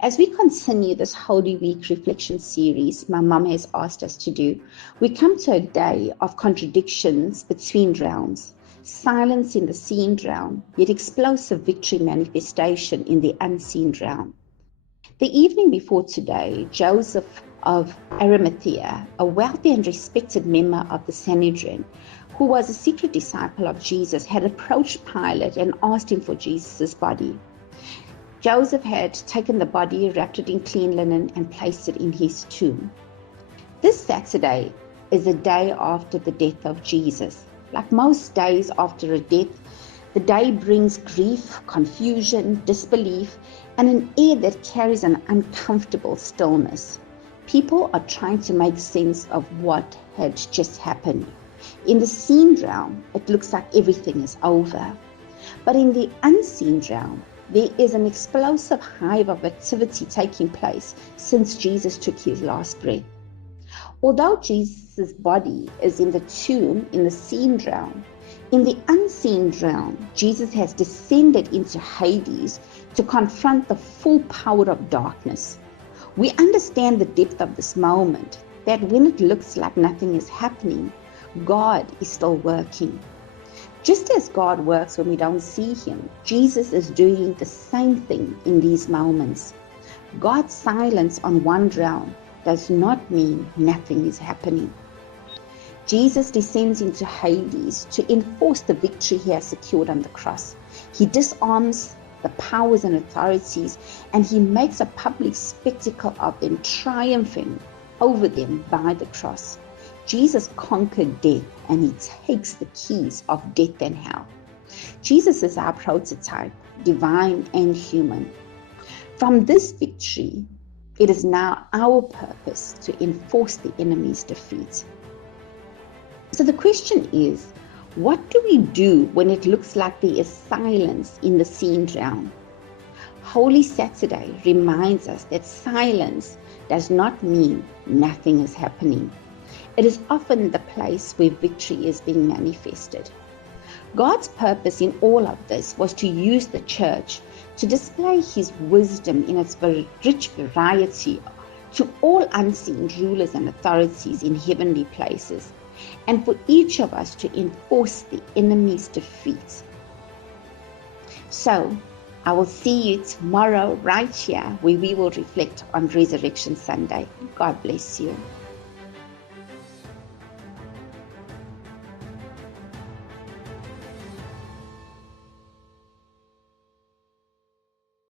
As we continue this Holy Week reflection series my mum has asked us to do, we come to a day of contradictions between realms, silence in the seen realm, yet explosive victory manifestation in the unseen realm. The evening before today, Joseph of Arimathea, a wealthy and respected member of the Sanhedrin, who was a secret disciple of Jesus, had approached Pilate and asked him for Jesus' body. Joseph had taken the body, wrapped it in clean linen, and placed it in his tomb. This Saturday is the day after the death of Jesus. Like most days after a death, the day brings grief, confusion, disbelief, and an air that carries an uncomfortable stillness. People are trying to make sense of what had just happened. In the seen realm, it looks like everything is over. But in the unseen realm, there is an explosive hive of activity taking place since Jesus took his last breath. Although Jesus' body is in the tomb in the seen realm, in the unseen realm, Jesus has descended into Hades to confront the full power of darkness. We understand the depth of this moment, that when it looks like nothing is happening, God is still working. Just as God works when we don't see him, Jesus is doing the same thing in these moments. God's silence on one realm does not mean nothing is happening. Jesus descends into Hades to enforce the victory he has secured on the cross. He disarms the powers and authorities, and he makes a public spectacle of them, triumphing over them by the cross. Jesus conquered death, and he takes the keys of death and hell. Jesus is our prototype, divine and human. From this victory, it is now our purpose to enforce the enemy's defeat. So the question is, what do we do when it looks like there is silence in the seen realm? Holy Saturday reminds us that silence does not mean nothing is happening. It is often the place where victory is being manifested. God's purpose in all of this was to use the church to display his wisdom in its rich variety to all unseen rulers and authorities in heavenly places, and for each of us to enforce the enemy's defeat. So, I will see you tomorrow right here where we will reflect on Resurrection Sunday. God bless you.